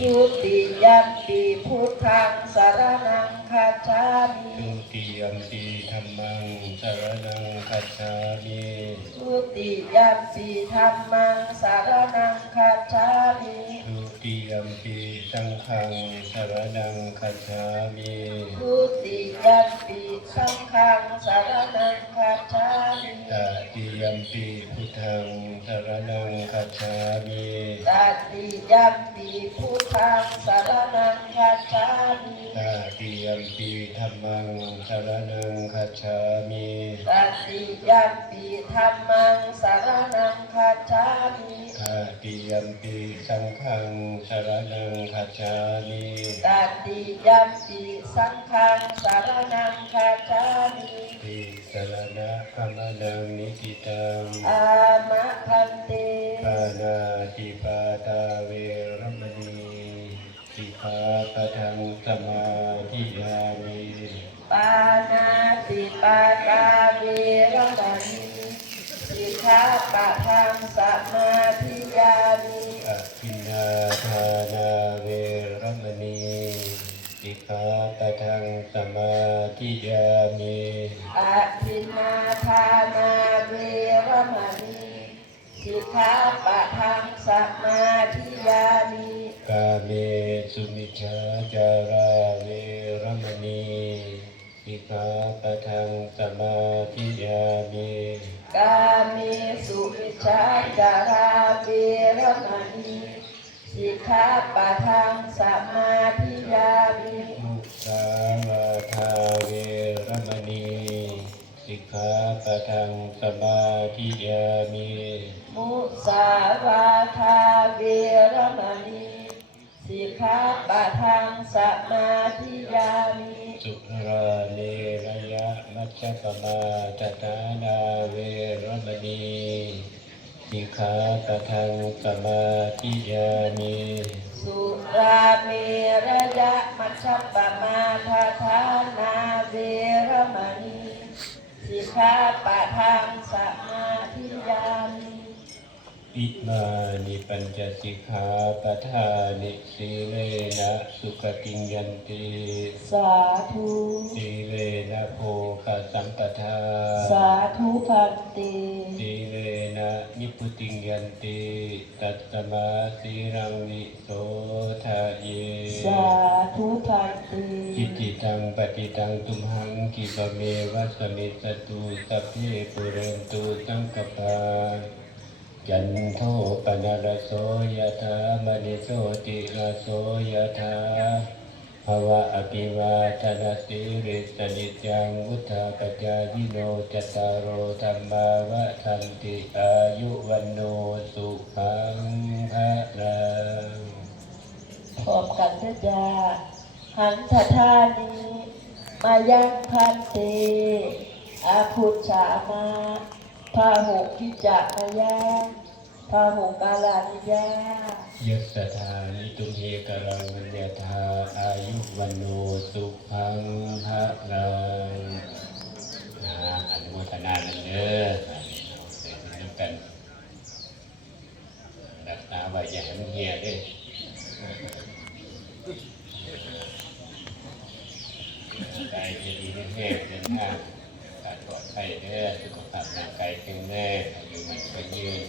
ทุติยัมปีพุทธังสารนังคัจฉามิทุติยมปีธรรมังสรนังคัจฉามิทุติยัมปีธัมมังสารนังคัจฉามิทุติยมปีสังฆังสรนังคัจฉามิทุติยัมปีสังฆังสารนังคัจฉามิตติ ยมปีพุทธังสรนังคัจฉามิตติยัมปีพุทธังสารนังคัจฉามิตติยมปีธรรมังสรนังคัจฉามิตติยัมปีธัมมังสารนังคัจฉามิตติยมปีสังฆังสรนังคัจฉามิตติยัมปีสังฆังสารนังคัจฉามิติสรณะขมนังนิติตังอามะพันเตปานาติปาตาเวรมณีสิกขาปะทังสมาธิยามิปานาติปาตาเวรมณีสิกขาปะทังสมาธิยามิอภินนาทานาเวรมณีสิกขาปะทังสมาธิยามิอาทินนาทานาเวรมณีสิก ขาปะทังสมาธิยามิกาเมสุมิชฌาจาราเวรมณีสิกขาปะทังสมาธิยามิกาเมสุมิชฌาจาราเวรมณีสิกขาปะทังสมาธิยามิมุสาวาทาเวรมณีสิ กขาปะทังสมาธิยามิมุสาวาทาเวรมณีสิกขาปะทังสมาธิยามิสุราเมรยะมัชฌปมาจตานาเวรมณีสิกขาปะทังสมาธิยามิสุราเมระยะมัชฌัปปมาทาทานาเวรมณี สิกขาปะทังสมาธิยามิอิมานิปัญจสิกขาปทานิสีเลนะสุขติงยันติสาธุสีเลนะโภคสัมปทาสาธุพันติสีเลนะนิพุติงยันติตัตตมาสีรังวิโสทาเยสาธุพันติอิ ตังปฏิตังตุมหังกิปะเมวัสมิสตุสัพเพปุเรนตุสังกปาจันโทปนารโสยธามณิโสติรสโสยธาภวะอภิวาทนาสิริสนิจังวุธาปจายโนจตารโอธรรมาวะทันติอายุวันโนสุขังภะรังพร้อมกันเถิดยา หันทธานีมายังพันเตอาพุชามาพาหุกิจักมายาพาหุกาลานิยายัสสถานิตุเมกรังมัญญาธาอายุวันโนสุขังภะรังนะอนุโมทนานันเด้อเอาเสร็จแล้วกันรักษาไว้อย่าให้มันเหี่ย กายจะดีแห้งเดินทางปลอดภัยเด้อสุขภาพร่างกายแข็งแรงอายุมันก็ยืน